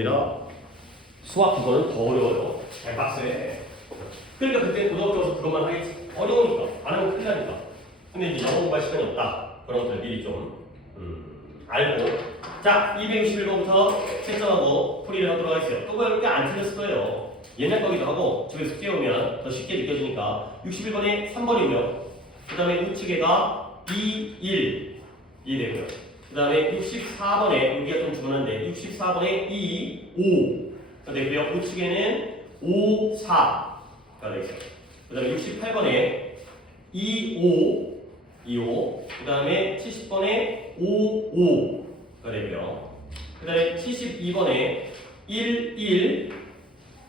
아니라 수학 그거는 더 어려워요. 개빡세. 그러니까 그때 고등학교에서 그것만 하겠지. 어려우니까. 안 하면 큰일 나니까. 근데 이제 영어 공부할 시간이 없다. 그런 것들 미리 좀 알고. 자, 261번부터 채점하고 풀이를 하도록 하겠어요. 또 그렇게 안 틀렸을 거예요. 옛날 거기도 하고 집에 숙제 오면 더 쉽게 느껴지니까 61번에 3번이고요. 그 다음에 우측에가 2, 1 이 되고요. 그 다음에 64번에 여기가 좀 주문한데 64번에 2, 5가 되고요. 우측에는 5, 4가 되겠어요. 그 다음에 68번에 2, 5, 그 다음에 70번에 5, 5가 되고요. 그 다음에 72번에 1,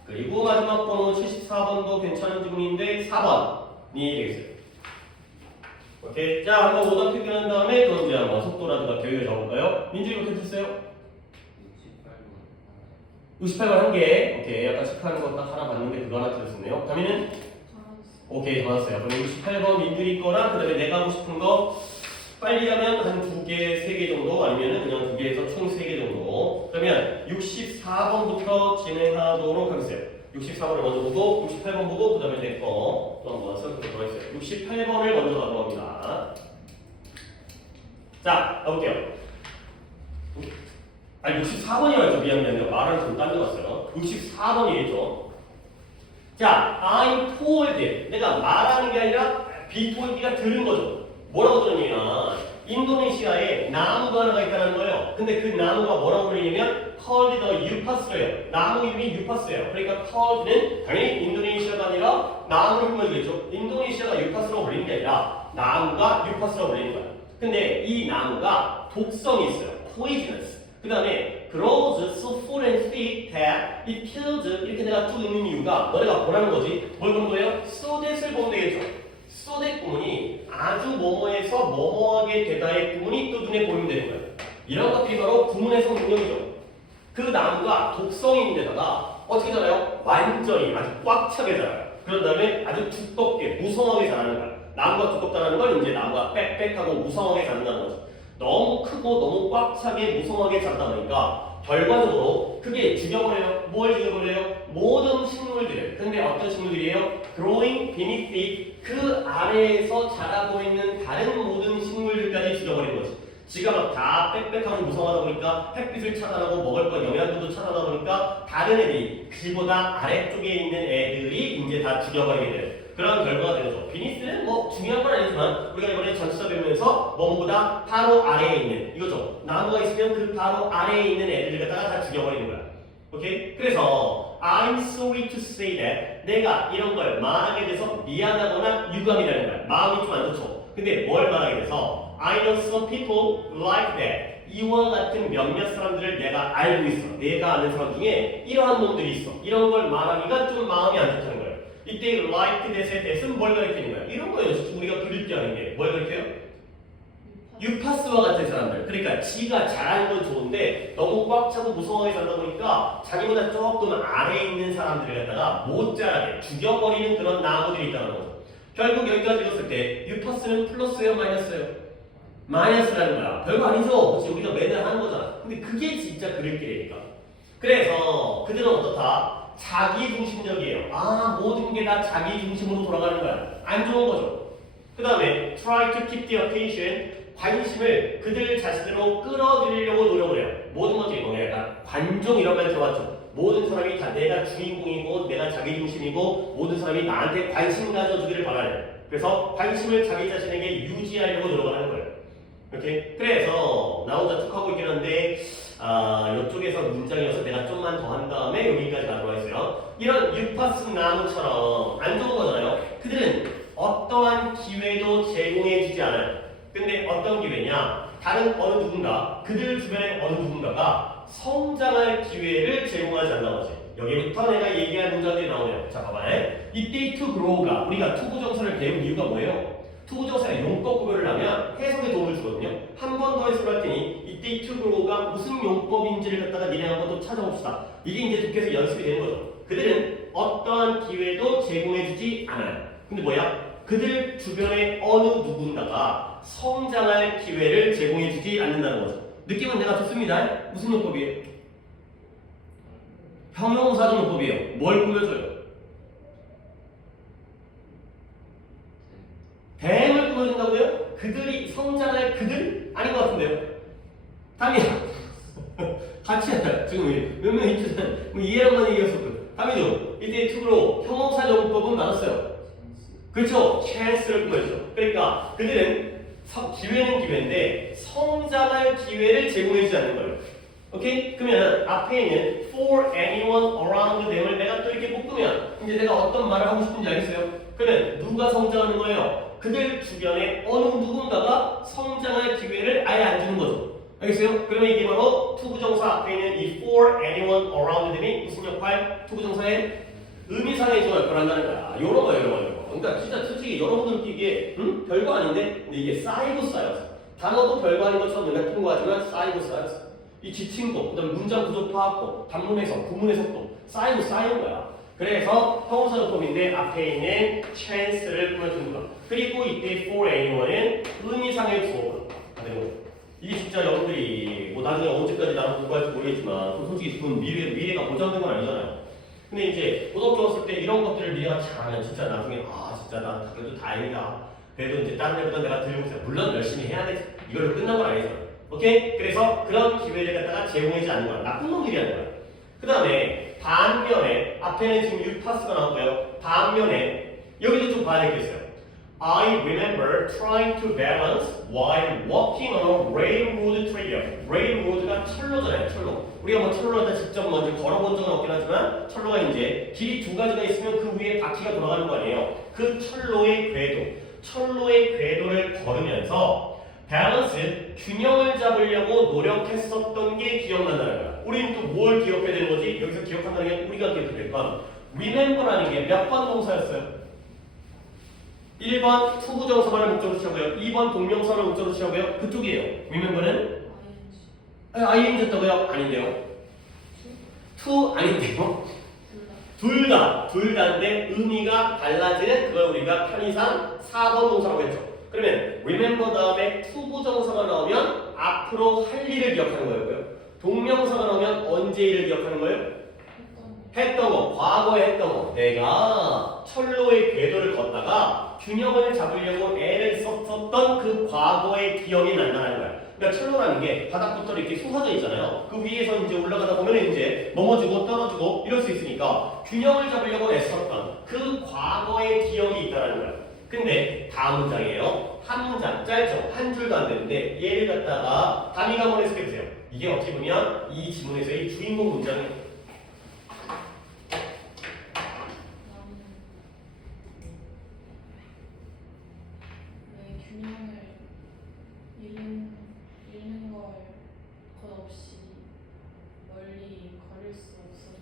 그리고 마지막 번호 74번도 괜찮은 지문인데 4번이 되겠어요. 오케이. 자, 한번 오답 표기한 다음에 또 이제 한번 속도라든가 계획을 적어볼까요? 민준이 어떻게 됐어요? 68번 한 개. 오케이. 아까 체크하는 거 딱 하나 봤는데 그거 하나 틀렸었네요. 다음에는? 오케이. 더 왔어요. 그럼 68번 민준이 거랑 그 다음에 내가 하고 싶은 거 빨리 하면 한 2개, 3개 정도 아니면 그냥 2개에서 총 3개 정도. 그러면 64번부터 진행하도록 하겠어요. 64번을 먼저 보고 68번 보고 그 다음에 내 거 또 한번 써보도록 하겠어요. 68번을 먼저 가도록 합니다. 자, 가볼게요. 아니 64번이라고 미안해요. 말을 좀 딸려갔어요. 64번이겠죠. 자, I'm told. 내가 말하는 게 아니라 be told가 들은 거죠. 뭐라고 들었냐면 인도네시아에 나무가 하나가 있다는 거예요. 근데 그 나무가 뭐라고 불리냐면 called the 유파스예요. 나무 이름이 유파스예요. 그러니까 called는 당연히 인도네시아가 아니라 나무를 불러주겠죠. 인도네시아가 유파스라고 불리는 게 아니라 나무가 유파스라고 불리는 거야. 근데 이 나무가 독성이 있어요. poisonous. 그 다음에 grows so full and thick that it kills. 이렇게 내가 쭉 읽는 이유가 너네가 보라는 거지. 뭘 본 거예요? so that을 보면 되겠죠. so that 구문이 아주 뭐뭐에서 뭐뭐하게 되다의 구문이 또 눈에 보이면 되는 거예요. 이런 것들이 바로 구문의 성능력이죠. 그 나무가 독성이 있는 데다가 어떻게 자라요? 완전히 아주 꽉 차게 자라요. 그런 다음에 아주 두껍게 무성하게 자라는 거야. 나무가 두껍다는 건 이제 나무가 빽빽하고 무성하게 자란다는 거죠. 너무 크고 너무 꽉 차게 무성하게 자라다 보니까 결과적으로 그게 죽여버려요. 뭘 죽여버려요? 모든 식물들을. 근데 어떤 식물들이에요? Growing beneath it. 그 아래에서 자라고 있는 다른 모든 식물들까지 죽여버리는 거지. 지가 막 다 빽빽하고 무성하다 보니까 햇빛을 차단하고 먹을 거 영양분도 차단하다 보니까 다른 애들이 그보다 아래쪽에 있는 애들이 이제 다 죽여버리게 돼요. 그런 결과가 되죠. 비니스는 뭐 중요한 건 아니지만 우리가 이번에 전치사 배우면서 뭐보다 바로 아래에 있는 이거죠. 나무가 있으면 그 바로 아래에 있는 애들을 갖다가 다 죽여버리는 거야. 오케이? 그래서 I'm sorry to say that 내가 이런 걸 말하게 돼서 미안하거나 유감이라는 거야. 마음이 좀 안 좋죠. 근데 뭘 말하게 돼서 I know some people like that. 이와 같은 몇몇 사람들을 내가 알고 있어. 내가 아는 사람 중에 이러한 놈들이 있어. 이런 걸 말하기가 좀 마음이 안 좋다는 거예요. 이때 like that에 대해서는 뭘 가리키는 거야? 이런 거예요. 우리가 그릴 때 하는 게. 뭘 가리켜요? 유파스와 같은 사람들. 그러니까 지가 잘하는 건 좋은데 너무 꽉 차고 무성하게 살다 보니까 자기보다 조금 아래에 있는 사람들을 갖다가 못 자라게 죽여버리는 그런 나무들이 있다는 거죠. 결국 여기까지 읽었을 때 유파스는 플러스예요? 마이너스예요? 마이너스라는 거야. 별거 아니죠. 그치? 우리가 매달 하는 거잖아. 근데 그게 진짜 그릴길이니까. 그래서 그들은 어떻다? 자기중심적이에요. 아, 모든 게 다 자기중심으로 돌아가는 거야. 안 좋은 거죠. 그 다음에 try to keep the attention. 관심을 그들 자신으로 끌어들이려고 노력을 해요. 모든 것들이 뭐냐? 약간 관종 이런 말 들어봤죠. 모든 사람이 다 내가 주인공이고 내가 자기중심이고 모든 사람이 나한테 관심 가져주기를 바라요. 그래서 관심을 자기 자신에게 유지하려고 노력하는 거예요. 이렇게 그래서 나 혼자 툭 하고 있긴 한데 이쪽에서 문장이어서 내가 좀만 더 한 다음에 여기까지 가도록 하겠어요. 이런 유파스 나무처럼 안 좋은 거잖아요. 그들은 어떠한 기회도 제공해주지 않아요. 근데 어떤 기회냐? 다른 어느 누군가, 그들 주변의 어느 누군가가 성장할 기회를 제공하지 않는 거지. 여기부터 내가 얘기한 문장들이 나오네요. 자, 봐봐요. 이때 to grow가 우리가 투부정사를 배운 이유가 뭐예요? 투부정사의 용법 구별을 하면 해석에 도움을 주거든요. 한 번 더 해석을 할 테니 이때 to grow가 무슨 용법인지를 갖다가 니네 한번 또 찾아봅시다. 이게 이제 독해서 연습이 되는 거죠. 그들은 어떠한 기회도 제공해주지 않아요. 근데 뭐야? 그들 주변의 어느 누군가가 성장할 기회를 제공해주지 않는다는 거죠. 느낌은 내가 좋습니다. 무슨 용법이에요? 형용사정법이에요. 뭘 꾸며줘요? 댐을 꾸며준다고요? 그들이 성장할 그들? 아닌 것 같은데요? 답이야. 같이 하자. 지금 몇 명 있잖아요. 뭐 이해랑만 얘기했었거든. 답이죠. 이때 투로 형용사정법은 나눴어요. 그렇죠? chance를 꾸며줘. 그러니까 그들은 기회는 기회인데 성장할 기회를 제공해주지 않는 거예요. 오케이? 그러면 앞에 있는 for anyone around them을 내가 또 이렇게 묶으면 이제 내가 어떤 말을 하고 싶은지 알겠어요? 그러면 누가 성장하는 거예요? 그들 주변에 어느 누군가가 성장할 기회를 아예 안 주는 거죠. 알겠어요? 그러면 이게 바로 투부정사 앞에 있는 이 for anyone around them이 무슨 역할? 투부정사의 의미상의 역할을 한다는 거야. 요런 거예요, 요런 거. 그러니까 진짜 솔직히 여러분들 느끼기에 별거 아닌데 근데 이게 쌓이고 쌓여서 단어도 별거 아닌 것처럼 맨날 통과하지만 쌓이고 쌓여서 이 지침도, 그다음에 문장 구조 파악도, 단문 해석, 구문 해석도 쌓이고 쌓이는 거야. 그래서 형용사조법인데 앞에 있는 chance를 꾸며주는 거야. 그리고 이때 for anyone은 의미상의 주어가 되는 거야. 이게 진짜 여러분들이 뭐 나중에 언제까지 나랑 공부할지 모르겠지만 솔직히 그건 미래가 보장된 건 아니잖아요. 근데 이제 고등학교 왔을 때 이런 것들을 네가 잘하면 진짜 나중에 진짜 나 그래도 다행이다. 그래도 이제 다른 애보다 내가 들고 있어. 물론 열심히 해야 돼. 이걸로 끝난 건 아니잖아. 오케이? 그래서 그런 기회를 갖다가 제공하지 않는 거야. 나쁜 놈들이 하는 거야. 그 다음에 반면에 앞에는 지금 유파스가 나왔고요. 반면에 여기도 좀 봐야 되겠어요. I remember trying to balance while walking on a railroad trail. railroad가 철로잖아요. 철로. 우리가 뭐 철로에다 직접 먼저 걸어본 적은 없긴 하지만 철로가 이제 길이 두 가지가 있으면 그 위에 바퀴가 돌아가는 거 아니에요. 그 철로의 궤도를 걸으면서 밸런스, 균형을 잡으려고 노력했었던 게 기억난다는 거야. 우리는 또 뭘 기억해야 되는 거지? 여기서 기억한다는 게 우리가 기억해야 될 건 remember라는 게 몇 번 동사였어요? 1번 투부정사만을 목적으로 취하고요. 2번 동명사를 목적으로 취하고요. 그쪽이에요. remember는? ing였다고요? 아닌데요. to 아닌데요. 둘 다인데 의미가 달라지는 그걸 우리가 편의상 4번 동사라고 했죠. 그러면 remember 다음에 투부정사가 나오면 앞으로 할 일을 기억하는 거였고요. 동명사가 나오면 언제 일을 기억하는 거예요? 했던 거, 과거에 했던 거. 내가 철로의 궤도를 걷다가 균형을 잡으려고 애를 썼었던 그 과거의 기억이 난다는 거야. 그러니까 철로라는 게 바닥부터 이렇게 솟아져 있잖아요. 그 위에서 이제 올라가다 보면 이제 넘어지고 떨어지고 이럴 수 있으니까 균형을 잡으려고 애썼던 그 과거의 기억이 있다는 거야. 근데 다음 문장이에요. 한 문장 짧죠? 한 줄도 안 되는데 얘를 갖다가 단위가 한번 해석해보세요. 이게 어떻게 보면 이 지문에서의 주인공 문장이에요.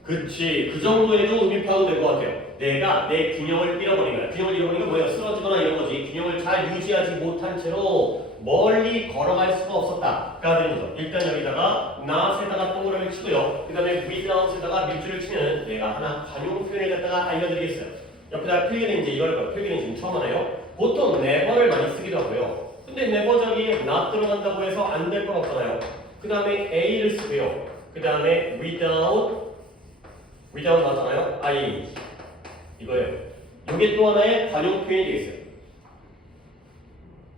그치. 그 정도에도 의미 파악은 될 것 같아요. 내가 내 균형을 잃어버린 거야. 균형을 잃어버린 건 뭐예요? 쓰러지거나 이런 거지. 균형을 잘 유지하지 못한 채로 멀리 걸어갈 수가 없었다가 되는 거죠. 일단 여기다가 not에다가 동그라미를 치고요. 그 다음에 without에다가 밀줄을 치는 내가 하나 관용 표현을 갖다가 알려드리겠어요. 옆에다가 필기는 이제 이걸 거예요. 필기는 지금 처음 하나요? 보통 never를 많이 쓰기도 하고요. 근데 never 저기에 not 들어간다고 해서 안 될 건 없잖아요. 그 다음에 a를 쓰고요. 그 다음에 without 나왔잖아요. I 이거예요. 이게 또 하나의 관용 표현이 되겠어요.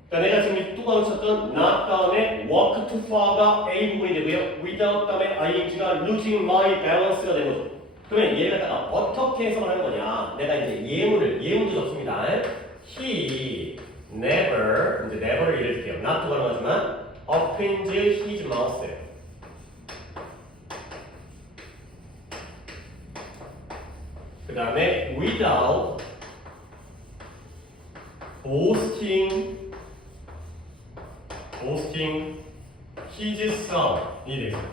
그러니까 내가 지금 또 가르쳤던 not 다음에 walk too far가 A 부분이 되고요. without 다음에 ing가 losing my balance가 되는 거죠. 그러면 얘를 갖다가 어떻게 해석을 하는 거냐? 내가 이제 예문도 적습니다. He never 이제 never를 예를 들게요. not도 가능하지만 opened his mouth. 그 다음에 without boasting his son이 되겠습니다.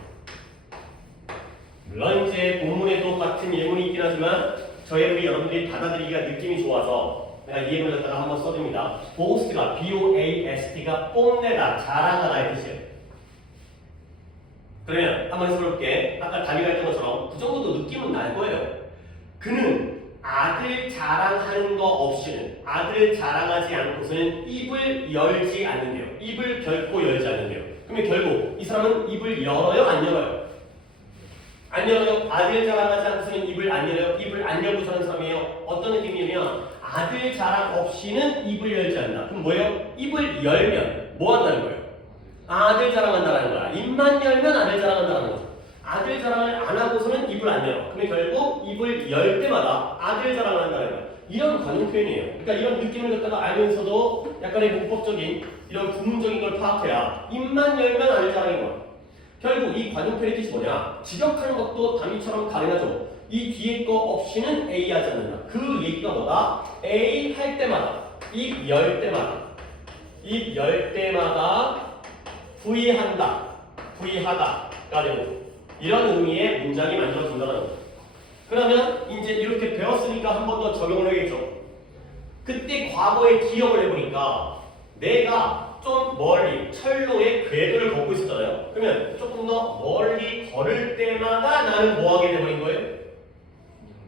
물론 이제 본문에도 같은 예문이 있긴 하지만 우리 여러분들이 받아들이기가 느낌이 좋아서 내가 이 예문을 갖다가 한번 써줍니다. boast가 B-O-A-S-T가 뽐내다, 자랑하다의 뜻이에요. 그러면 한번 해석해볼게. 아까 단위가 했던 것처럼 그 정도도 느낌은 날 거예요. 그는 아들 자랑하는 거 없이는 아들 자랑하지 않고서는 입을 열지 않는데요. 입을 결코 열지 않는데요. 그러면 결국 이 사람은 입을 열어요? 안 열어요? 안 열어요. 아들 자랑하지 않고서는 입을 안 열어요. 입을 안 열고 사는 사람이에요. 어떤 느낌이냐면 아들 자랑 없이는 입을 열지 않는다. 그럼 뭐예요? 입을 열면 뭐 한다는 거예요? 아들 자랑한다는 거야. 입만 열면 아들 자랑한다는 거죠. 아들 자랑을 안 하고서는 입을 안 열어. 그러면 결국 입을 열 때마다 아들 자랑을 한다는 거야. 이런 관용 표현이에요. 그러니까 이런 느낌을 갖다가 알면서도 약간의 문법적인 이런 구문적인 걸 파악해야 입만 열면 아들 자랑인 거야. 결국 이 관용 표현의 뜻이 뭐냐? 직역하는 것도 단위처럼 가능하죠. 이 뒤에 거 없이는 A 하지 않는다. 그 얘기가 뭐다? A 할 때마다, 입 열 때마다, 입 열 때마다 부의한다, 부의하다가 되는 거죠. 이런 의미의 문장이 만들어진다는 거죠. 그러면 이제 이렇게 배웠으니까 한 번 더 적용을 해야겠죠. 그때 과거에 기억을 해보니까 내가 좀 멀리 철로의 궤도를 걷고 있었잖아요. 그러면 조금 더 멀리 걸을 때마다 나는 뭐 하게 돼버린 거예요?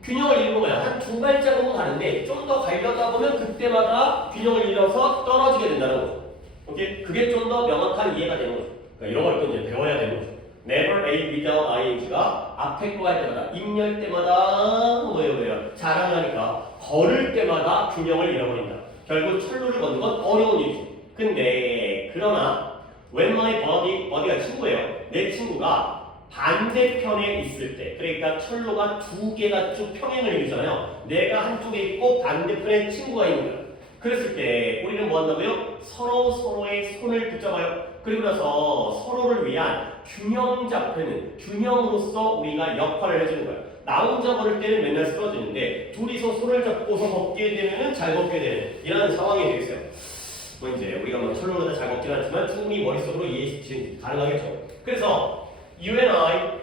균형을 잃는 거야. 한 두 발자국은 가는데 좀 더 가려다 보면 그때마다 균형을 잃어서 떨어지게 된다는 거죠. 오케이? 그게 좀 더 명확한 이해가 되는 거죠. 그러니까 이런 걸 또 이제 배워야 되는 거죠. Never A without ing가 앞에 거 할 때마다 입 열 때마다 뭐예요? 자랑하니까 걸을 때마다 균형을 잃어버린다. 결국 철로를 걷는 건 어려운 일이죠. 근데 그러나 when my body가 친구예요. 내 친구가 반대편에 있을 때, 그러니까 철로가 두 개가 쭉 평행을 이루잖아요. 내가 한쪽에 있고 반대편에 친구가 있는 거예요. 그랬을 때 우리는 뭐 한다고요? 서로의 손을 붙잡아요. 그리고 나서 서로를 위한 균형 잡히는, 균형으로서 우리가 역할을 해주는 거예요. 나 혼자 걸을 때는 맨날 쓰러지는데 둘이서 손을 잡고서 걷게 되면은 잘 걷게 되는 이런 상황이 되겠어요. 뭐 이제 우리가 뭐 철로로 다 잘 걷지는 않지만 충분히 머릿속으로 이해 가능하겠죠. 그래서 you and I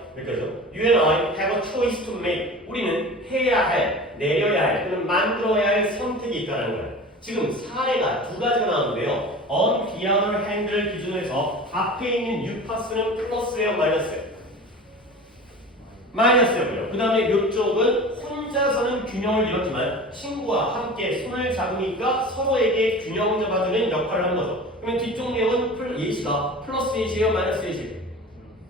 have a choice to make. 우리는 해야 할, 내려야 할, 또는 만들어야 할 선택이 있다는 거예요. 지금 사례가 두 가지가 나오는데요. on the other hand를 기준으로 해서 앞에 있는 유파스는 플러스예요, 마이너스예요? 마이너스였고요. 그 다음에 이쪽은 혼자서는 균형을 잃었지만 친구와 함께 손을 잡으니까 서로에게 균형 잡아주는 역할을 하는 거죠. 그러면 뒤쪽 내용은 예시가 플러스 예시예요, 마이너스 예시예요?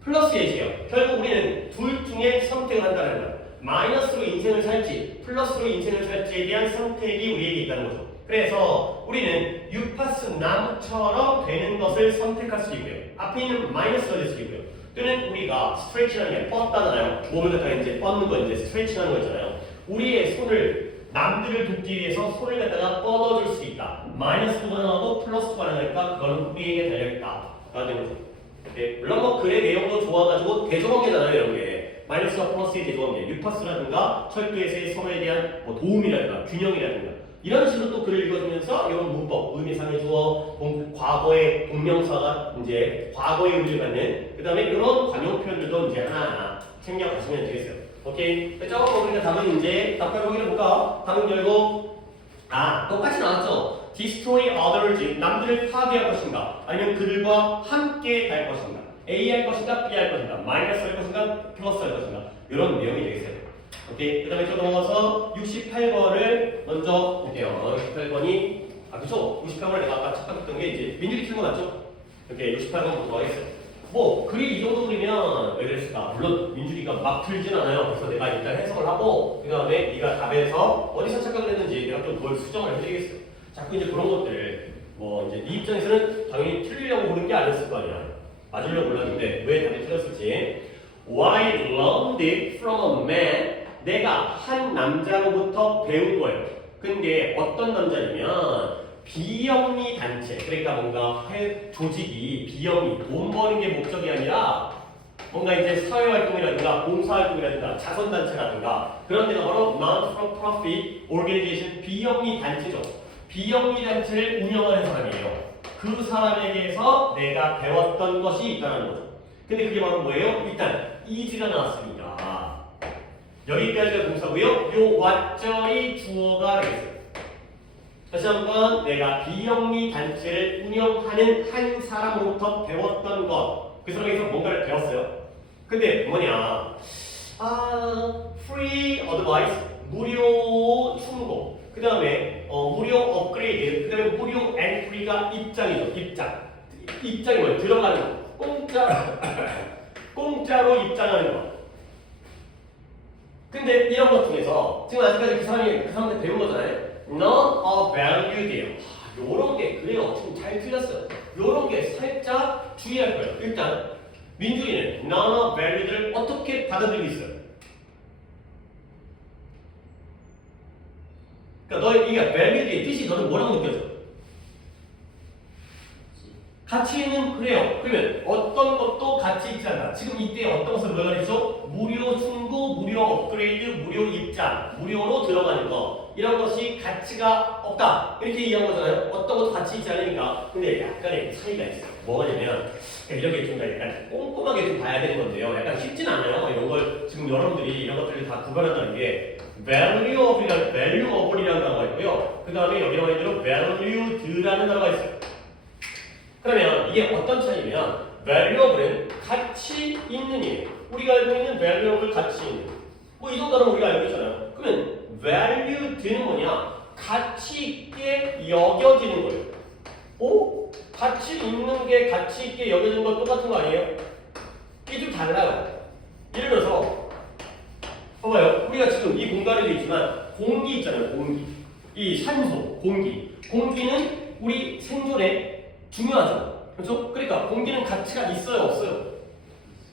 플러스 예시예요. 결국 우리는 둘 중에 선택을 한다는 거예요. 마이너스로 인생을 살지 플러스로 인생을 살지에 대한 선택이 우리에게 있다는 거죠. 그래서 우리는 유파스 나무처럼 되는 것을 선택할 수 있고요. 앞에 있는 마이너스가 될 수 있고요. 또는 우리가 스트레칭하는 게 뻗다잖아요. 몸을 갖다가 이제 뻗는 거 이제 스트레칭하는 거 있잖아요. 우리의 손을 남들을 돕기 위해서 손을 갖다가 뻗어줄 수 있다. 마이너스도 가능하고 플러스도 가능하니까 그거는 우리에게 달려있다. 라는 거죠. 네, 물론 뭐 글의 내용도 좋아가지고 대조관계잖아요, 이런 게. 마이너스와 플러스의 대조관계, 유파스라든가 철도에서의 서로에 대한 뭐 도움이라든가 균형이라든가 이런 식으로 또 글을 읽어주면서 이런 문법, 의미상의 주어, 과거의 동명사가 이제 과거의 의미를 갖는 그 다음에 이런 관용 표현들도 이제 하나하나 생략하시면 되겠어요. 오케이? 저거 우리가 답은 이제 답변 보기를 볼까? 답은 결국 똑같이 나왔죠? destroy others, 남들을 파괴할 것인가 아니면 그들과 함께 갈 것인가 A 할 것인가 B 할 것인가 마이너스 할 것인가 플러스 할 것인가 이런 내용이 되겠어요. 오케이. 그 다음에 또 넘어가서 68번을 먼저 볼게요. 68번이 그쵸? 68번을 내가 아까 착각했던 게 이제 민주리 틀거 맞죠? 이렇게 68번 보도록 하겠어요. 뭐 글이 이 정도 그리면 왜 그랬을까? 물론 민주리가 막 틀진 않아요. 그래서 내가 일단 해석을 하고 그 다음에 네가 답에서 어디서 착각을 했는지 내가 좀 뭘 수정을 해드리겠어요. 자꾸 이제 그런 것들 뭐 이제 네 입장에서는 당연히 틀리려고 보는 게 아니었을 거 아니야. 맞으려고 몰랐는데 왜 답이 틀렸을지. Why learned it from a man? 내가 한 남자로부터 배운 거예요. 근데 어떤 남자냐면 비영리 단체, 그러니까 뭔가 조직이 비영리, 돈 버는 게 목적이 아니라 뭔가 이제 사회활동이라든가 봉사활동이라든가 자선단체라든가 그런 데가 바로 Non-Profit Organization, 비영리 단체죠. 비영리 단체를 운영하는 사람이에요. 그 사람에게서 내가 배웠던 것이 있다는 거죠. 근데 그게 바로 뭐예요? 일단 is가 나왔습니다. 여기까지가 동사고요. 요 왓절이 주어가 되겠어요. 다시 한번 내가 비영리 단체를 운영하는 한 사람으로부터 배웠던 것. 그 사람에게서 뭔가를 배웠어요. 근데 뭐냐? free advice, 무료 충고. 그 다음에 무료 업그레이드. 그 다음에 무료 엔트리가 입장이죠. 입장이 뭐예요? 들어가는 거. 공짜로 입장하는 거. 근데 이런 것 중에서 지금 아직까지 그 사람한테 배운 거잖아요. None are valued. 요런 게 그래요. 지금 잘 틀렸어요. 요런 게 살짝 주의할 거예요. 일단 민준이는 None are valued를 어떻게 받아들이고 있어요? 그러니까 너의 이게 valued의 뜻이 너는 뭐라고 느껴져? 가치는 그래요. 그러면 어떤 것도 가치 있지 않다. 지금 이때 어떤 것을 뭐라 그랬죠? 무료 충고, 무료 업그레이드, 무료 입장, 무료로 들어가는 거 이런 것이 가치가 없다. 이렇게 이해한 거잖아요. 어떤 것도 가치 있지 않으니까. 근데 약간의 차이가 있어요. 뭐냐면 이렇게 좀 약간 꼼꼼하게 좀 봐야 되는 건데요. 약간 쉽진 않아요. 이런 걸 지금 여러분들이 이런 것들을 다 구별한다는 게 valueable이라는 valuable이라는 단어가 있고요. 그 다음에 여기 나와 있는 valued라는 단어가 있어요. 그러면 이게 어떤 차이냐면 valuable은 가치 있는 일. 우리가 알고 있는 valuable 가치 있는. 뭐 이 정도는 우리가 알고 있잖아요. 그러면 valued는 뭐냐? 가치 있게 여겨지는 거예요. 오? 가치 있는 게 가치 있게 여겨지는 건 똑같은 거 아니에요? 이게 좀 달라요. 예를 들어서 봐봐요. 우리가 지금 이 공간에도 있지만 공기 있잖아요. 공기. 이 산소, 공기. 공기는 우리 생존에 중요하죠. 그렇죠? 그러니까 공기는 가치가 있어요, 없어요?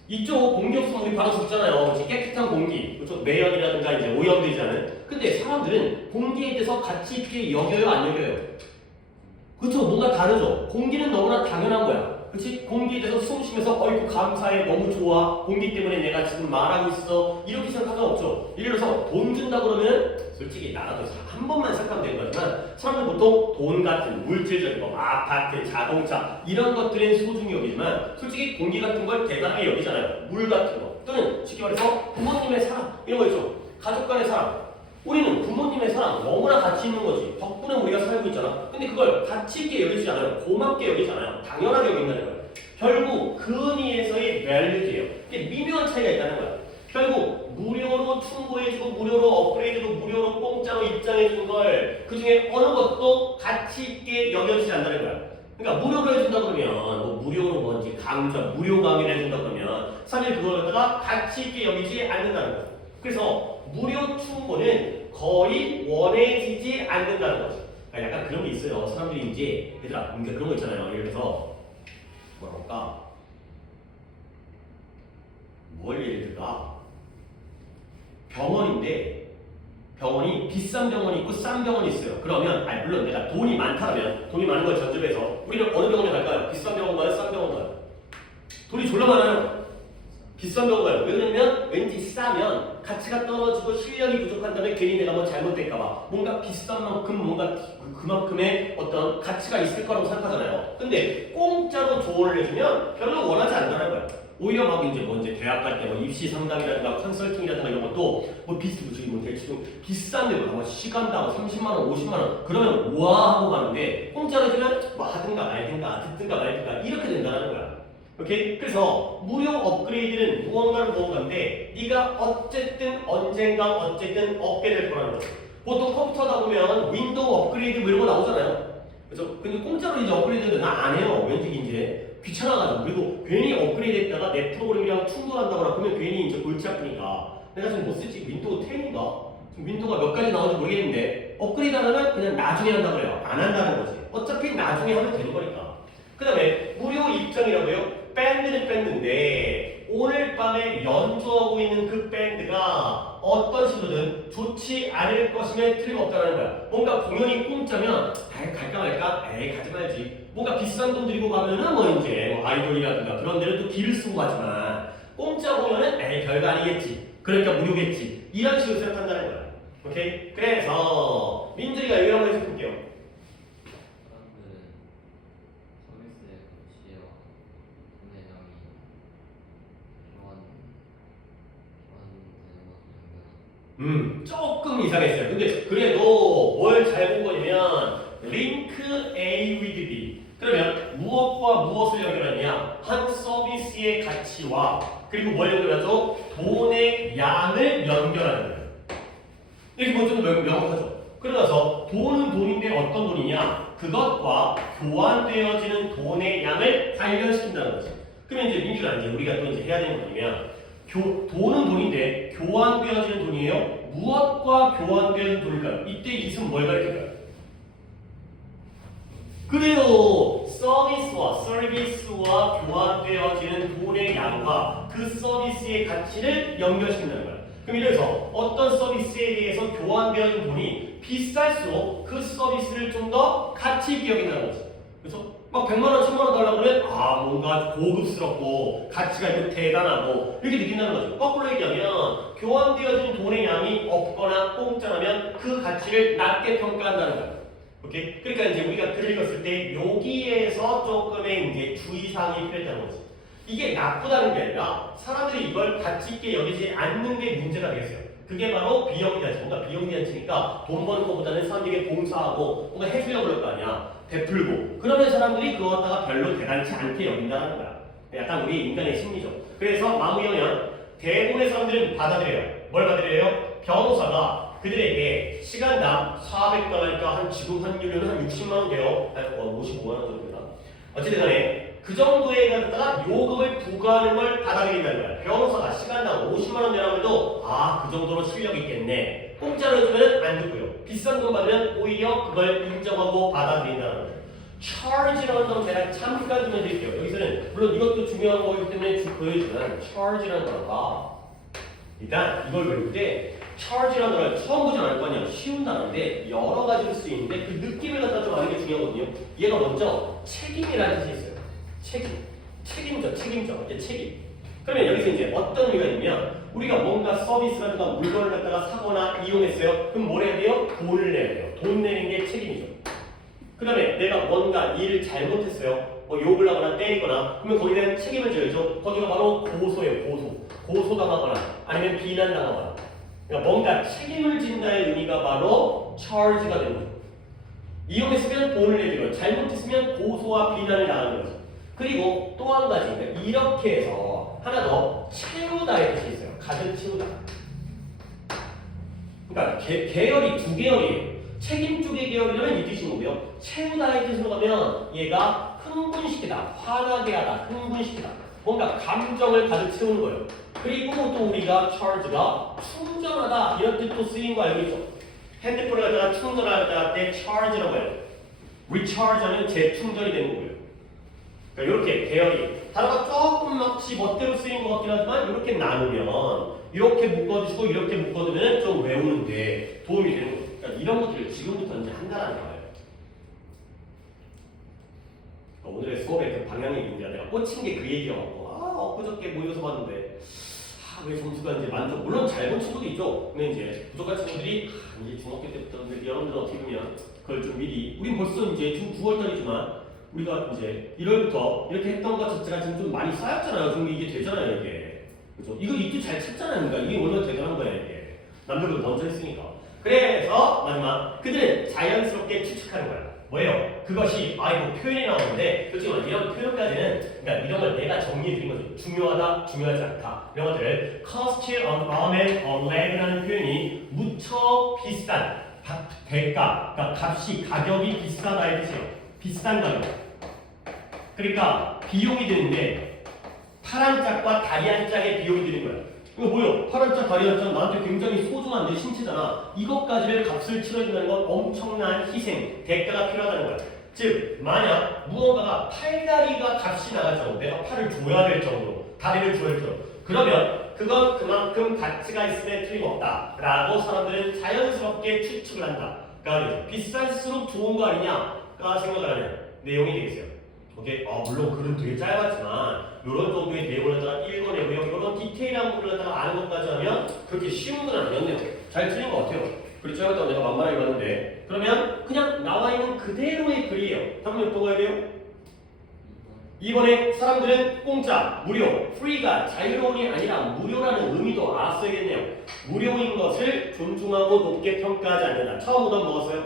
이쪽 공기 없으면 우리 바로 죽잖아요. 그렇지? 깨끗한 공기, 그렇죠? 매연이라든가 이제 오염되지 않은. 근데 사람들은 공기에 대해서 가치 있게 여겨요, 안 여겨요? 그렇죠? 뭔가 다르죠? 공기는 너무나 당연한 거야. 그렇지? 공기에 대해서 숨 쉬면서 어이구 감사해, 너무 좋아, 공기 때문에 내가 지금 말하고 있어, 이렇게 생각할 수 없죠. 예를 들어서 돈 준다 그러면 솔직히 나라도 한 번만 생각하면 되는 거지만 사람들 보통 돈 같은 물질적인 거, 아파트, 자동차 이런 것들은 소중히 여기지만 솔직히 공기 같은 걸 대단하게 여기잖아요. 물 같은 거 또는 쉽게 말해서 부모님의 사랑 이런 거 있죠. 가족 간의 사랑. 우리는 부모님의 사랑 너무나 가치 있는 거지. 덕분에 우리가 살고 있잖아. 근데 그걸 가치 있게 여기지 않아요. 고맙게 여기잖아요. 당연하게 여긴다는 거예요. 결국 그 의미에서의 value예요. 이게 미묘한 차이가 있다는 거야. 결국 무료로 충고해주고 무료로 업그레이드도 무료로 공짜로 입장해주는 걸 그중에 어느 것도 가치 있게 여겨지지 않는다는 거야. 그러니까 무료로 해준다 그러면 뭐 무료로 뭔지 강좌 무료 강의를 해준다 그러면 사실 그걸 갖다가 가치 있게 여기지 않는다는 거야. 그래서 무료 충고는 거의 원해지지 않는다는 거죠. 그러니까 약간 그런 게 있어요. 사람들이 이제 얘들아 그러니까 그런 거 있잖아요. 예를 들어서 뭐라 할까? 뭘 예를 들까? 병원인데 병원이 비싼 병원이 있고 싼 병원이 있어요. 그러면 물론 내가 돈이 많다면 돈이 많은 걸 전제해서 우리는 어느 병원에 갈까요? 비싼 병원 가요? 싼 병원 가요? 돈이 졸라 많아요. 비싼 병원 가요. 왜 그러냐면 왠지 싸면 가치가 떨어지고 실력이 부족한다면 괜히 내가 뭐 잘못될까봐 뭔가 비싼 만큼 뭔가 그만큼의 어떤 가치가 있을 거라고 생각하잖아요. 근데 공짜로 조언을 해주면 별로 원하지 않는다는 거야. 오히려 막 이제 뭐 이제 대학 갈 때 뭐 입시 상담이라든가 컨설팅이라든가 이런 것도 뭐 뭐 대충 비싼데 뭐 시간당 30만 원, 50만 원 그러면 우와 하고 가는데 공짜로 해주면 뭐 하든가 말든가 듣든가 말든가 이렇게 된다는 거야. 오케이? 그래서 무료 업그레이드는 무언가인데 네가 어쨌든 언젠가 어쨌든 얻게 될 거라는 거죠. 보통 컴퓨터다 보면 윈도우 업그레이드 뭐 이런 거 나오잖아요. 그래서 근데 공짜로 이제 업그레이드는 나 안 해요. 왠지 이제 귀찮아가지고. 그리고 괜히 업그레이드 했다가 내 프로그램이랑 충돌한다거나 그러면 괜히 이제 골치 아프니까 내가 지금 뭐 쓰지? 윈도우 10인가? 지금 윈도우가 몇 가지 나오는지 모르겠는데 업그레이드 하려면 그냥 나중에 한다 그래요. 안 한다는 거지. 어차피 나중에 하면 되는 거니까. 그 다음에 무료 입장이라고요. 밴드는 밴드인데 오늘 밤에 연주하고 있는 그 밴드가 어떤 식으로든 좋지 않을 것임에 틀림없다는 거야. 뭔가 공연이 공짜면 갈까 말까? 에이 가지 말지. 뭔가 비싼 돈 들이고 가면은 뭐 이제 뭐 아이돌이라든가 그런 데는 또 길을 쓰고 가지만 공짜 공연은 에이 별거 아니겠지. 그러니까 무료겠지. 이런 식으로 생각한다는 거야. 오케이? 그래서 민들이가 여기 한번 해볼게요. 조금 이상했어요. 근데 그래도 뭘 잘 본 거냐면 link A with B. 그러면 무엇과 무엇을 연결하느냐? 한 서비스의 가치와 그리고 뭘 연결하죠? 돈의 양을 연결하는 거예요. 이렇게 먼저 명확하죠. 그러나서 돈은 돈인데 어떤 돈이냐? 그것과 교환되어지는 돈의 양을 관련시킨다는 거죠. 그러면 이제 민주가 이제 우리가 또 이제 해야 되는 거냐면 돈은 돈인데 교환되어지는 돈이에요. 무엇과 교환되는 돈일까요? 이때 이승 뭘 가르칠까요? 그래요. 서비스와 교환되어지는 돈의 양과 그 서비스의 가치를 연결시킨다는 거야. 그럼 이래서 어떤 서비스에 대해서 교환되어진 돈이 비쌀수록 그 서비스를 좀 더 가치 있게 여긴다는 거지. 그래서 막 100만 원, 1000만 원 달라고 그러면 뭔가 고급스럽고 가치가 있고 대단하고 이렇게 느낀다는 거죠. 거꾸로 얘기하면 교환되어진 돈의 양이 없거나 공짜라면 그 가치를 낮게 평가한다는 거야. 오케이? 그러니까 이제 우리가 글을 읽었을 때 여기에서 조금의 이제 주의사항이 필요했다는 거지. 이게 나쁘다는 게 아니라 사람들이 이걸 가치 있게 여기지 않는 게 문제가 되겠어요. 그게 바로 비영리단체. 뭔가 비영리단체니까 돈 버는 것보다는 사람들에게 봉사하고 뭔가 해주려고 그럴 거 아니야. 베풀고. 그러면 사람들이 그거 갖다가 별로 대단치 않게 여긴다는 거야. 약간 우리 인간의 심리죠. 그래서 마무리하면 대부분의 사람들은 받아들여요. 뭘 받아들여요? 변호사가 그들에게 시간당 400달러니까 한 지금 환율은 한 60만 원 돼요. 55만 원 정도입니다. 어쨌든 간에 그 정도에 갖다가 요금을 부과하는 걸 받아들인다는 거야. 변호사가 시간당 50만 원 내라고 해도 그 정도로 실력이 있겠네. 공짜로 해주면 안 듣고요. 비싼 돈 받으면 오히려 그걸 인정하고 받아들인다는 거예요. charge라는 건 제가 잠깐 좀 해드릴게요. 여기서는 물론 이것도 중요한 거기 때문에 보여주지만 charge라는 단어가 일단 이걸 배울 때 charge라는 단어를 처음 보지 않을 거 아니야. 쉬운 단어인데 여러 가지로 쓰이는데 그 느낌을 갖다 좀 아는 게 중요하거든요. 얘가 먼저 책임이라는 뜻이 있어요. 책임져. 이게 책임. 그러면 여기서 이제 어떤 의미가 있냐면 우리가 뭔가 서비스라든가 물건을 갖다가 사거나 이용했어요. 그럼 뭘 해야 돼요? 돈을 내야 돼요. 돈 내는 게 책임이죠. 그 다음에 내가 뭔가 일을 잘못했어요. 욕을 하거나 때리거나 그러면 거기에 대한 책임을 져야죠. 거기가 바로 고소예요. 고소당하거나 아니면 비난당하거나. 그러니까 뭔가 책임을 진다의 의미가 바로 charge가 되는 거죠. 이용했으면 돈을 내주고 잘못했으면 고소와 비난을 당하는 거죠. 그리고 또 한 가지 이렇게 해서 하나 더 채우다의 뜻이 있어요. 가득 채우다. 그러니까 계열이 두 계열이에요. 책임 쪽의 계열이라면 이 뜻인 거고요. 채우다의 뜻으로 가면 얘가 흥분시키다, 화나게 하다, 흥분시키다. 뭔가 감정을 가득 채우는 거예요. 그리고 또 우리가 charge가 충전하다 이런 뜻도 쓰인 거 알고 있죠? 핸드폰을 갖다가 충전할 때 charge라고 해요. recharge는 재충전이 되는 거고요. 그러니까 이렇게 계열이 단어가 조금 막 지 멋대로 쓰인 것 같긴 하지만 이렇게 나누면 이렇게 묶어주시고 이렇게 묶어두면 좀 외우는데 도움이 되는 거예요. 그러니까 이런 것들을 지금부터 이제 한다는 거예요. 그러니까 오늘의 수업의 그 방향이 있는데 내가 꽂힌 게 그 얘기여갖고 엊그저께 모여서 봤는데 왜 점수가 이제 만족 물론 잘 본 친구도 있죠. 근데 이제 부족한 친구들이 이제 중학교 때부터 근데 여러분들은 어떻게 보면 그걸 좀 미리 우린 벌써 이제 지금 9월달이지만 우리가 이제 1월부터 이렇게 했던 것 자체가 지금 좀 많이 쌓였잖아요. 그럼 이게 되잖아요, 이게. 그죠? 이거 입도 잘 찼잖아요. 그러니까 이게 원래 대단한 거예요, 이게. 남들보다 먼저 했으니까. 그래서 마지막 그들은 자연스럽게 추측하는 거야. 뭐예요? 그것이 이거 표현이 나오는데 솔직히 말해 이런 표현까지는 그러니까 이런 걸 내가 정리해 드린 거죠. 중요하다, 중요하지 않다. 이런 것들을 cost, amount, lag라는 표현이 무척 비싼 대가, 그러니까 값이 가격이 비싸다의 뜻이에요. 비싼 가격. 그러니까 비용이 드는데 파란 짝과 다리 한 짝의 비용이 드는 거야. 이거 뭐예요? 파란 짝, 다리 한 짝 나한테 굉장히 소중한 내 신체잖아. 이것까지를 값을 치러준다는 건 엄청난 희생, 대가가 필요하다는 거야. 즉 만약 무언가가 팔다리가 값이 나갈 정도, 내가 팔을 줘야 될 정도로, 다리를 줘야 될 정도로 그러면 그건 그만큼 가치가 있음에 틀림없다라고 사람들은 자연스럽게 추측을 한다. 그러니까 비쌀수록 좋은 거 아니냐가 생각을 하는 내용이 되겠어요. 오케이? 물론 글은 되게 짧았지만 이런 정도의 내용을 갖다가 읽어내고요. 이런 디테일한 부분을 갖다가 아는 것까지 하면 그렇게 쉬운 건 아니었네요. 잘 틀린 것 같아요. 그렇죠? 짧았다고 내가 만만하게 봤는데 그러면 그냥 나와 있는 그대로의 글이에요. 다음 몇 번 가야 돼요? 이번에 사람들은 공짜, 무료, free가 자유로운이 아니라 무료라는 의미도 알았어야겠네요. 무료인 것을 존중하고 높게 평가하지 않는다. 처음 오던 먹었어요?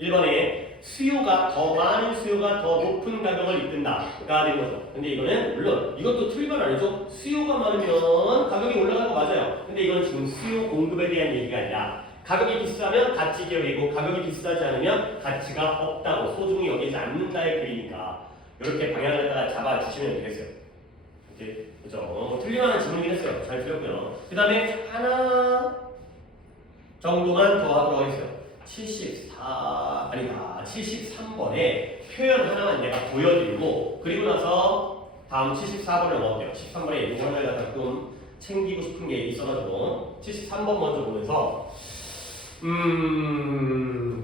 1번에 수요가 더 많은 수요가 더 높은 가격을 이끈다가 되는 거죠. 근데 이거는 물론 이것도 틀린 건 아니죠. 수요가 많으면 가격이 올라가는 거 맞아요. 근데 이건 지금 수요 공급에 대한 얘기가 아니라 가격이 비싸면 가치 기업이고 가격이 비싸지 않으면 가치가 없다고 소중히 여기지 않는다의 글이니까 이렇게 방향을 갖다가 잡아주시면 되겠어요. 이렇게 그죠? 틀릴만한 질문이긴 했어요. 잘 들렸고요. 그 다음에 하나 정도만 더 하도록 하겠어요. 73번에 표현 하나만 내가 보여드리고 그리고 나서 다음 74번을 넘어갈게요. 73번에 이거 하나를 가끔 챙기고 싶은 게 있어가지고 73번 먼저 보면서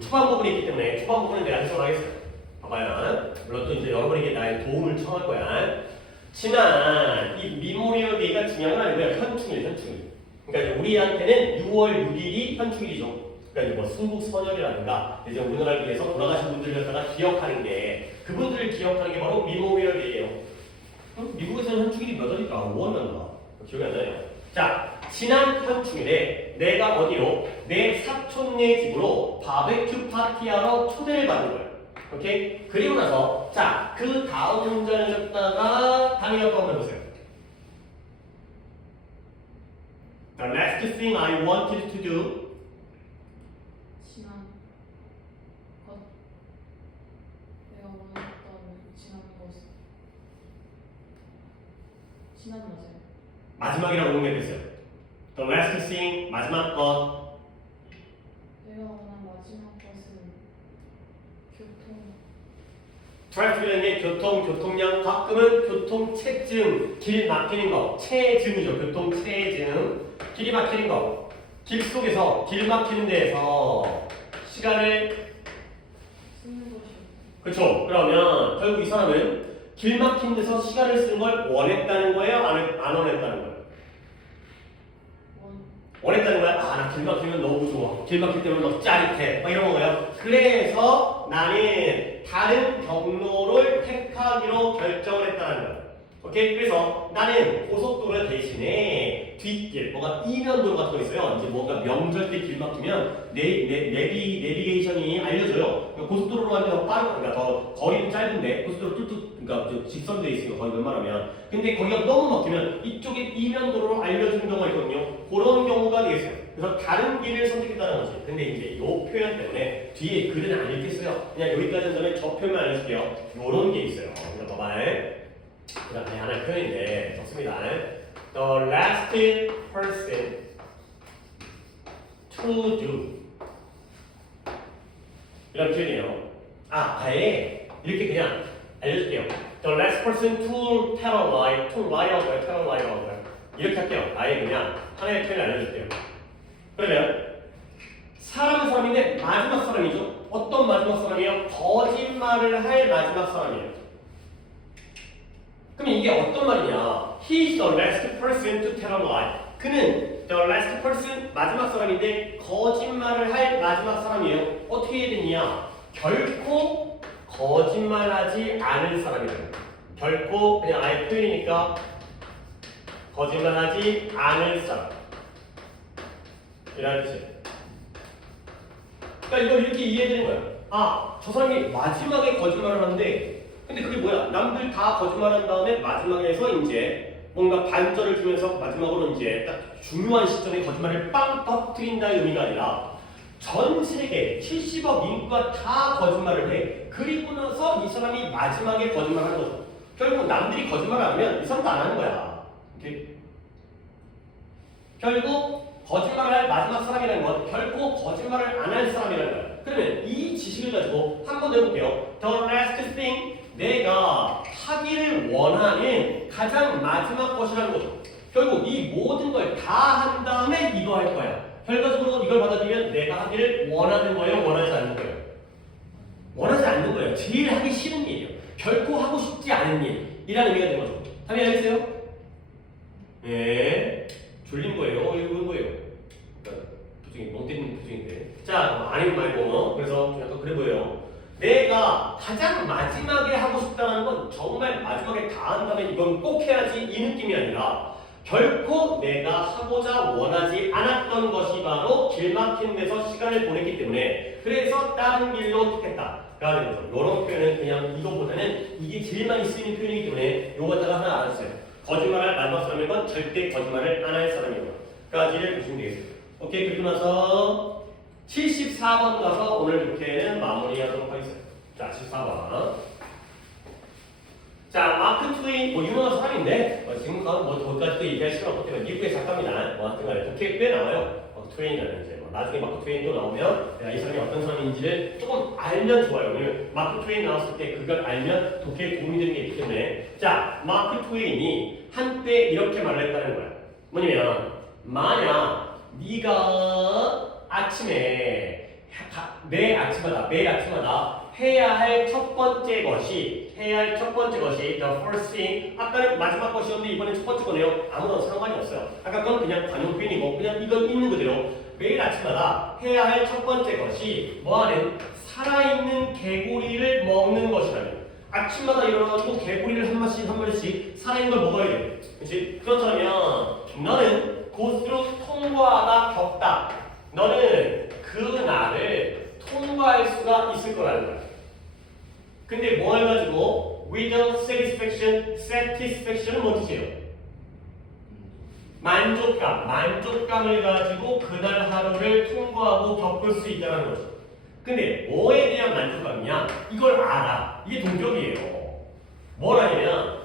초반 부분이 있기 때문에 초반 부분은 내가 해석을 하겠어요. 봐봐요. 물론 또 이제 여러분에게 나의 도움을 청할 거야. 지난 이 미모리얼 데이가 중요한 건 아니고요. 현충일. 그러니까 이제 우리한테는 6월 6일이 현충일이죠. 그러니까 이제 뭐 순국선열이라든가 이제 우리나라를 위해서 돌아가신 분들을 갖다가 기억하는 게 그분들을 기억하는 게 바로 미모리얼 데이예요. 미국에서는 현충일이 몇 월일까? 5월이었나? 기억이 안 나요. 자, 지난 현충일에 내가 어디로? 내 사촌네 집으로 바베큐 파티하러 초대를 받은 거예요. 오케이? 그리고 나서 자, 그 다음 문장을 갖다가 당연히 한번 해보세요. The next thing I wanted to do 지난 것 내가 원했던 지난 것 지난 맞아요. 마지막이라고 응용했어요. The last thing 마지막 것 내가 원한 마지막 것은 교통 트래픽이라는 게 교통량 가끔은 교통체증 길 막히는 거 체증이죠. 교통체증 길이 막히는 거 길 속에서 길 막히는 데에서 시간을 쓰는 것이 그렇죠. 그러면 결국 이 사람은 길 막힌 데서 시간을 쓰는 걸 원했다는 거예요? 안 원했다는 거예요? 원했다는 거야? 아, 나 길 막히면 너무 좋아. 길 막힐 때면 너무 짜릿해. 막 이런 거예요. 그래서 나는 다른 경로를 택하기로 결정을 했다는 거야. 오케이? 그래서 나는 고속도로 대신에 뒷길, 뭔가 이면도로 같은 거 있어요. 이제 뭔가 명절 때 길 막히면 내비게이션이 알려줘요. 그러니까 고속도로로 가면 더 빠르고, 그러니까 더 거리는 짧은데 고속도로 뚝뚝, 그러니까 직선돼 있으니까 거의 웬만하면. 근데 거기가 너무 막히면 이쪽에 이면도로 알려주는 경우가 있거든요. 그런 경우가 되겠어요. 그래서 다른 길을 선택했다는 거지. 근데 이제 이 표현 때문에 뒤에 글은 안 읽겠어요. 그냥 여기까지 한 다음에 저 표현만 알려줄게요. 요런 게 있어요. 그러니까 봐봐요. 그 다음에 하나의 표현인데 좋습니다. The last person to do 이런 표현이에요. 아예 이렇게 그냥 알려줄게요. The last person to tell a lie, to lie on tell a lie on 이렇게 할게요. 아예 그냥 하나의 표현을 알려줄게요. 그러면 사람은 사람인데 마지막 사람이죠. 어떤 마지막 사람이에요? 거짓말을 할 마지막 사람이에요. 그럼 이게 어떤 말이냐? He is the last person to tell a lie. 그는 the last person 마지막 사람인데 거짓말을 할 마지막 사람이에요. 어떻게 해야 되냐? 결코 거짓말하지 않을 사람이에요. 결코 그냥 아예 표현이니까 거짓말하지 않을 사람. 이라는 뜻이에요. 그러니까 이걸 이렇게 이해해야 되는 거예요. 아, 저 사람이 마지막에 거짓말을 하는데 근데 그게 뭐야? 남들 다 거짓말한 다음에 마지막에서 이제 뭔가 반절을 주면서 마지막으로 이제 딱 중요한 시점에 거짓말을 빵 터뜨린다는 의미가 아니라 전 세계 70억 인구가 다 거짓말을 해. 그리고 나서 이 사람이 마지막에 거짓말하는 거죠. 결국 남들이 거짓말을 하면 이 사람도 안 하는 거야. 오케이? 결국 거짓말을 할 마지막 사람이라는 건 결코 거짓말을 안 할 사람이라는 거야. 그러면 이 지식을 가지고 한 번 더 해볼게요. The last thing 내가 하기를 원하는 가장 마지막 것이라는 거죠. 결국 이 모든 걸 다 한 다음에 이거 할 거야. 결과적으로 이걸 받아들이면 내가 하기를 원하는 거예요? 원하지 않는 거예요? 원하지 않는 거예요. 제일 하기 싫은 일이에요. 결코 하고 싶지 않은 일이라는 의미가 되는 거죠. 답이 알겠어요? 네. 졸린 거예요? 이거 뭐예요? 그러니까 표정이 멍 때리는 표정인데. 자, 아니면 말고. 그래서 좀 약간 그래 보여요. 내가 가장 마지막에 하고 싶다는 건 정말 마지막에 다 한다면 이건 꼭 해야지 이 느낌이 아니라 결코 내가 하고자 원하지 않았던 것이 바로 길 막힌 데서 시간을 보냈기 때문에 그래서 다른 길로 택했다. 가 되는 거죠. 이런 표현은 그냥 이거보다는 이게 제일 많이 쓰이는 표현이기 때문에 요거 갖다가 하나 알아주세요. 거짓말할 마지막 사람인 건 절대 거짓말을 안 할 사람이고 까지를 보시면 되겠습니다. 오케이, 그리고 나서 74번 가서 오늘 이렇게는 마무리하도록 하겠습니다. 자, 74번. 자, 마크 트웨인, 뭐 유명한 사람인데 지금 가면 뭐 거기까지 또 얘기할 시간 없기 때문에 미국의 작가입니다. 뭐 하여튼 간에 꽤 나와요. 트웨인이라는 이제 뭐 나중에 마크 트웨인 또 나오면 내가 이 사람이 어떤 사람인지를 조금 알면 좋아요. 왜냐면 마크 트웨인 나왔을 때 그걸 알면 독해에 도움이 되는 게 있기 때문에. 자, 마크 트웨인이 한때 이렇게 말을 했다는 거야. 뭐냐면 만약 네가 아침에 매일 아침마다 해야 할 첫 번째 것이 the first thing. 아까는 마지막 것이었는데 이번엔 첫 번째 거네요. 아무런 상관이 없어요. 아까 건 그냥 관용 표현이고 그냥 이건 있는 그대로 매일 아침마다 해야 할 첫 번째 것이 뭐하는 살아있는 개구리를 먹는 것이라면 아침마다 일어나가지고 개구리를 한 마리씩 살아있는 걸 먹어야 돼. 그렇지? 그렇다면 너는 곳으로 통과하다 겪다. 너는 그 날을 통과할 수가 있을 거라는 거야. 근데 뭐 해가지고 without satisfaction은 뭔 뜻이에요? 만족감을 가지고 그날 하루를 통과하고 겪을 수 있다는 거죠. 근데 뭐에 대한 만족감이냐? 이걸 알아. 이게 동격이에요. 뭐라냐면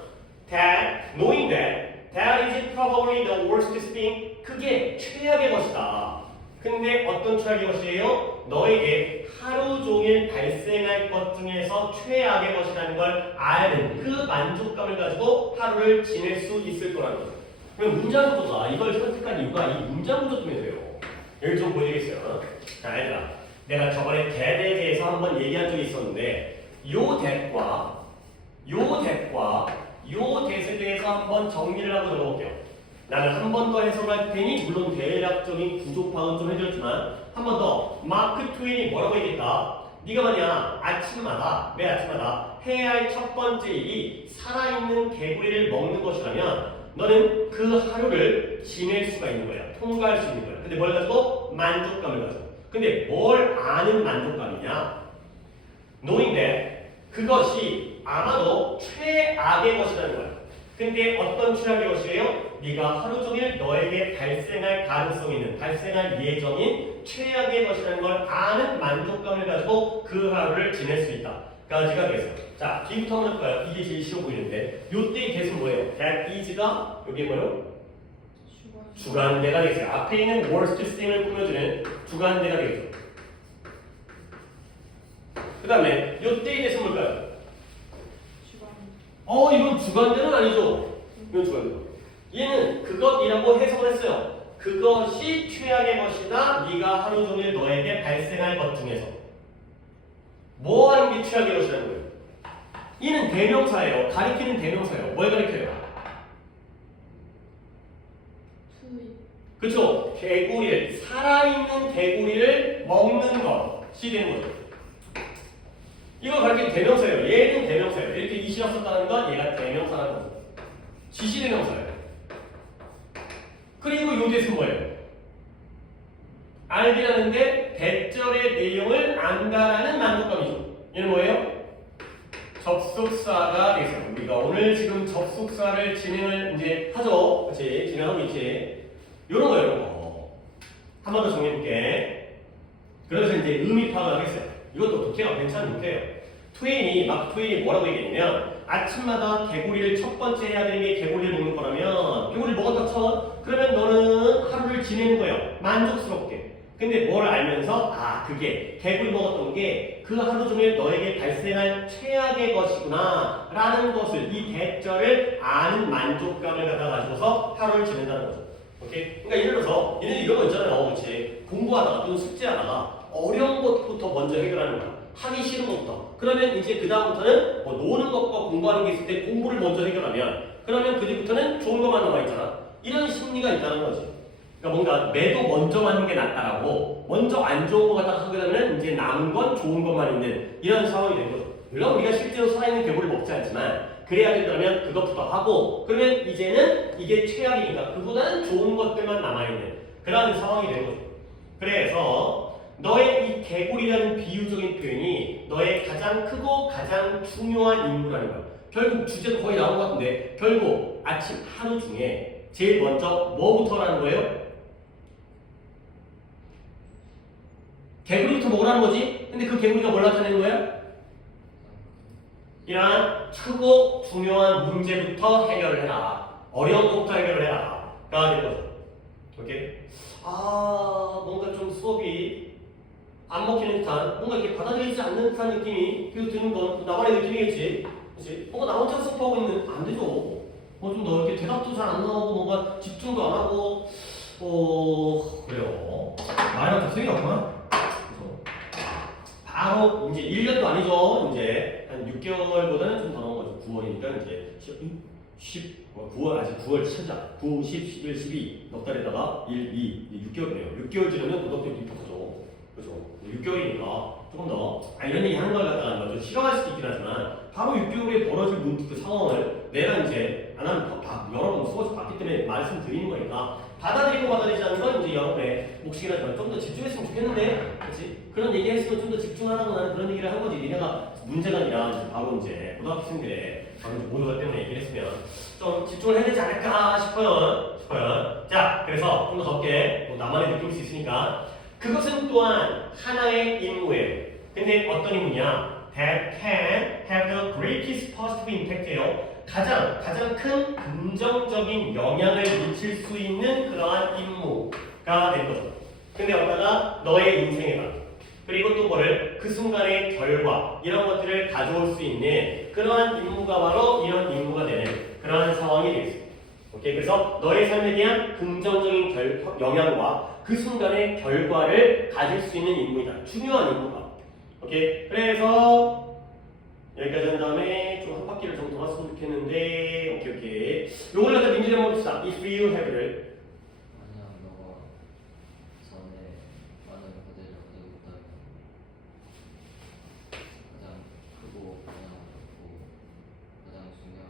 knowing that is probably the worst thing. 그게 최악의 것이다. 근데 어떤 최악의 것이에요? 너에게 하루 종일 발생할 것 중에서 최악의 것이라는 걸 아는 그 만족감을 가지고 하루를 지낼 수 있을 거라는 거죠. 그럼 문장구조가 이걸 선택한 이유가 이 문장구조 때문에 돼요. 여기 좀 보여드리겠어요. 자, 얘들아. 내가 저번에 that에 대해서 한번 얘기한 적이 있었는데 요 that과 요 that에 대해서 한번 정리를 하고 넘어볼게요. 나는 한 번 더 해석할 테니 물론 대략적인 구조 파악은 좀 해드렸지만 한 번 더 마크 트웨인이 뭐라고 얘기했다. 네가 만약 매일 아침마다 해야 할 첫 번째 일이 살아있는 개구리를 먹는 것이라면 너는 그 하루를 지낼 수가 있는 거야. 통과할 수 있는 거야. 근데 뭘 가지고? 만족감을 가지고. 근데 뭘 아는 만족감이냐? knowing that 그것이 아마도 최악의 것이라는 거야. 근데 어떤 최악의 것이에요? 네가 하루 종일 너에게 발생할 가능성이 있는, 발생할 예정인 최악의 것이라는 걸 아는 만족감을 가지고 그 하루를 지낼 수 있다. 까지가 되겠어요. 자, 뒤부터 한번 해볼까요? 이게 제일 쉬워 보이는데 요때의 개수는 뭐예요? that is가 여기 뭐예요? 주관대가 되겠어요. 앞에 있는 worst thing을 꾸며주는 주관대가 되겠죠. 그 다음에 요때의 개수는 뭘까요? 이건 주관대는 아니죠. 이건 주관대. 얘는 그것이라고 해석을 했어요. 그것이 최악의 것이다. 네가 하루 종일 너에게 발생할 것 중에서 뭐 하는 게 최악의 것이라는 거예요. 얘는 대명사예요. 가리키는 대명사예요. 뭘 가리켜요? 그쵸? 개구리를, 살아있는 개구리를 먹는 것이 되는 거죠. 이걸 가리키는 대명사예요. 얘는 대명사예요. 이렇게 이시가 썼다는 건 얘가 대명사라는 거죠. 지시대명사예요. 그리고 요 대수는 뭐예요? 알기라는데 대절의 내용을 안다라는 만족감이죠. 얘는 뭐예요? 접속사가 되겠어요. 우리가 오늘 지금 접속사를 진행을 이제 하죠. 그렇지? 진행하고 있지. 요런 거예요, 요런 거. 한 번 더 정리해볼게. 그래서 이제 의미 파악을 하겠어요. 이것도 독해가 괜찮은 독해예요. 마크 트웨인이 뭐라고 얘기했냐면 아침마다 개구리를 첫 번째 해야 되는 게 개구리를 먹는 거라면 개구리를 먹었다 쳐. 그러면 너는 하루를 지내는 거예요. 만족스럽게. 근데 뭘 알면서 그게 개구리 먹었던 게 그 하루 종일 너에게 발생할 최악의 것이구나 라는 것을 이 대절을 아는 만족감을 갖다 가지고서 하루를 지낸다는 거죠. 오케이? 그러니까 예를 들어서 얘네들 이런 거 있잖아요. 그렇지? 공부하다가 또는 숙제하다가 어려운 것부터 먼저 해결하는 거야. 하기 싫은 것부터. 그러면 이제 그 다음부터는 뭐 노는 것과 공부하는 게 있을 때 공부를 먼저 해결하면 그러면 그 뒤부터는 좋은 것만 남아있잖아. 이런 심리가 있다는 거지. 그러니까 뭔가 매도 먼저 하는 게 낫다라고 먼저 안 좋은 거 갖다가 하게 되면 이제 남은 건 좋은 것만 있는 이런 상황이 되는 거죠. 물론 우리가 실제로 살아있는 개구리를 먹지 않지만 그래야 된다면 그것부터 하고 그러면 이제는 이게 최악이니까 그보다는 좋은 것들만 남아있는 그런 상황이 되는 거죠. 그래서 너의 이 개구리라는 비유적인 표현이 너의 가장 크고 가장 중요한 임무라는 거야. 결국 주제도 거의 나온 것 같은데 결국 아침 하루 중에 제일 먼저 뭐부터라는 거예요? 개구리부터 먹으라는 거지? 근데 그 개구리가 뭘 나타내는 거야? 이러한 크고 중요한 문제부터 해결을 해라. 어려운 것부터 해결을 해라. 가 되는 거죠. 오케이? 뭔가 좀 수업이 안 먹히는 듯한, 뭔가 이렇게 받아들이지 않는 듯한 느낌이 계속 드는 건 나만의 느낌이겠지. 그치? 뭔가 나 혼자 수업하고 있는, 안 되죠. 좀 더 이렇게 대답도 잘 안 나오고, 뭔가 집중도 안 하고, 그래요. 말이랑 더 생겼구나. 그래서 바로 이제 1년도 아니죠. 이제 한 6개월보다는 좀 더 나온 거죠. 9월이니까 이제 9월 아직 9월 찾아. 9, 10, 11, 12 넉 달에다가 1, 2, 6개월이네요. 6개월 지나면 고등학교 입학하죠. 그렇죠. 6개월이니까 조금 더 이런 얘기 하는 걸 갖다가 좀 싫어할 수도 있긴 하지만 바로 6개월에 벌어질 그 상황을 내가 이제 안 하면 여러 번 수업에서 봤기 때문에 말씀드리는 거니까 받아들이고 받아들이지 않는 건 이제 여러분의 몫이긴 하지만 좀 더 집중했으면 좋겠는데, 그렇지? 그런 얘기 했으면 좀 더 집중하라고 나는 그런 얘기를 한 거지. 니네가 문제가 아니라 이제 바로 이제 고등학생들의 바로 이제 모두가 때문에 얘기를 했으면 좀 집중을 해야 되지 않을까 싶어요. 자, 그래서 좀 더 적게 또 나만의 느낄 수 있으니까 그것은 또한 하나의 임무예요. 근데 어떤 임무냐? That can have the greatest positive impact예요. 가장 큰 긍정적인 영향을 미칠 수 있는 그러한 임무가 된 거죠. 근데 어디다가 너의 인생에다 그리고 또 뭐를 그 순간의 결과 이런 것들을 가져올 수 있는 그러한 임무가 바로 이런 임무가 되는 그러한 상황이 되겠습니다. 오케이, 그래서 너의 삶에 대한 긍정적인 영향과 그 순간의 결과를 가질 수 있는 임무이다. 중요한 임무가. 오케이, 그래서 여기까지 한 다음에 좀 한 바퀴를 좀 돌았으면 좋겠는데, 오케이. 요걸 갖다 민준이 한번 봅시다. If you have를. 만약 너가 전에 많은 과제를 가지고 있다면 가장 크고 가장 어렵고 가장 중요한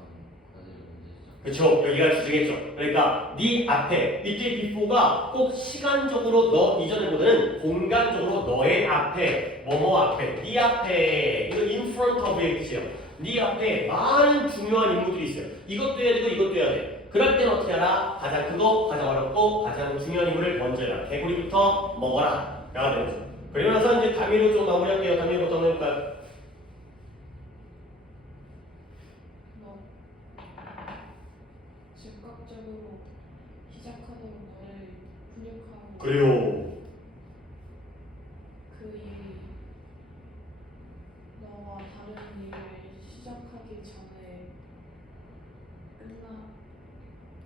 과제를 먼저 시작. 그쵸, 여기가 주제겠죠. 그러니까 네 앞에 이때 before가 꼭 시간적으로 너 이전에보다는 공간적으로 너의 앞에 뭐뭐 앞에 네 앞에 이거 in front of의 뜻이에요. 네 앞에 많은 중요한 임무들이 있어요. 이것도 해야 되고 이것도 해야 돼. 그럴 때는 어떻게 하라? 가장 크고 가장 어렵고 가장 중요한 임무를 먼저 해라. 개구리부터 먹어라. 라가 되는 거죠. 그리고 나서 이제 다미로 좀 마무리할게요. 다미로부터 한번 해볼까요? 즉각적으로 시작하도록 너를 훈육하고 그래요. 그 일이 너와 다른 일을 시작하기 전에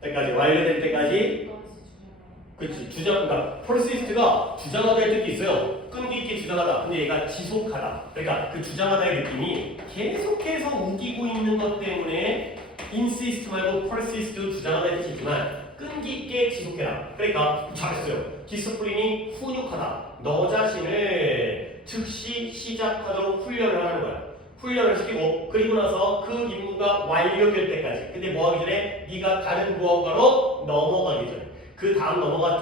때까지 완료될 때까지. 끝까지 그렇지. 그러니까 퍼시스트가 주장하다의 뜻이 있어요. 끈기 있게 주장하다. 근데 얘가 지속하다. 그러니까 그 주장하다의 느낌이 계속해서 우기고 있는 것 때문에 insist 말고 persist 주장하다의 뜻이 있지만 끈기 있게 지속해라. 그러니까 잘했어요. 디스플린이 훈육하다. 너 자신을 즉시 시작하도록 훈련을 하는 거야. 훈련을 시키고 그리고 나서 그 임무가 완료될 때까지. 근데 뭐 하기 전에 네가 다른 무언가로 넘어가기 전에. 그 다음 무언가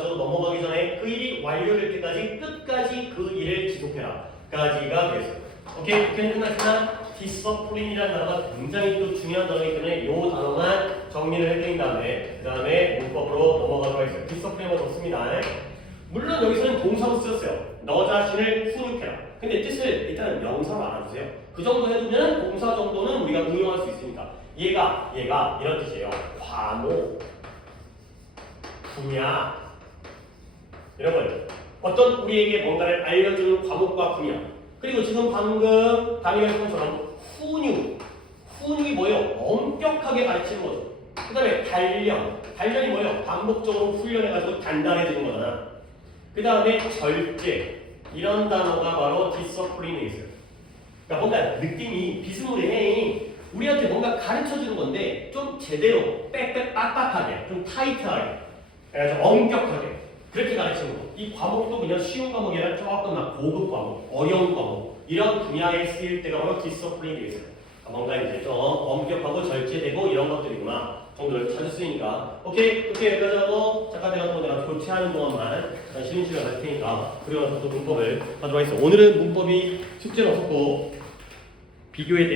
쪽으로 넘어가기 전에 그 일이 완료될 때까지 끝까지 그 일을 지속해라. 까지가 되겠어요. 오케이, 이렇게 끝났지만 디서플린이라는 단어가 굉장히 또 중요한 단어이기 때문에 이 단어만 정리를 해드린 다음에 그 다음에 문법으로 넘어가도록 하겠습니다. 디서플린은 좋습니다. 물론 여기서는 동사로 쓰였어요. 너 자신을 훈육해라. 근데 뜻을 일단은 명사로 알아주세요. 그 정도 해두면 동사 정도는 우리가 응용할 수 있으니까 얘가 이런 뜻이에요. 과목, 분야 이런 거예요. 어떤 우리에게 뭔가를 알려주는 과목과 분야. 그리고 지금 방금 다미가 했던 것처럼 훈육이 뭐예요? 엄격하게 가르치는 거죠. 그 다음에 단련이 뭐예요? 반복적으로 훈련해가지고 단단해지는 거잖아. 그 다음에 절제, 이런 단어가 바로 디서플린에 있어요. 그러니까 뭔가 느낌이 비스무리해. 우리한테 뭔가 가르쳐주는 건데 좀 제대로 빡빡하게, 좀 타이트하게, 좀 엄격하게 그렇게 가르치는 거. 이 과목도 그냥 쉬운 과목이 아니라 조금 막 고급 과목, 어려운 과목 이런 분야에 쓰일 때가 바로 디서플린이 있어요. 뭔가 이제 좀 엄격하고 절제되고 이런 것들이구나 정도를 찾을 수 있으니까. 오케이, 여기까지 하고 잠깐 내가 교체하는 동안만 쉬는 시간 갈 테니까 그리고 나서 또 문법을 하도록 하겠습니다. 오늘은 문법이 숙제는 없었고 비교에 대해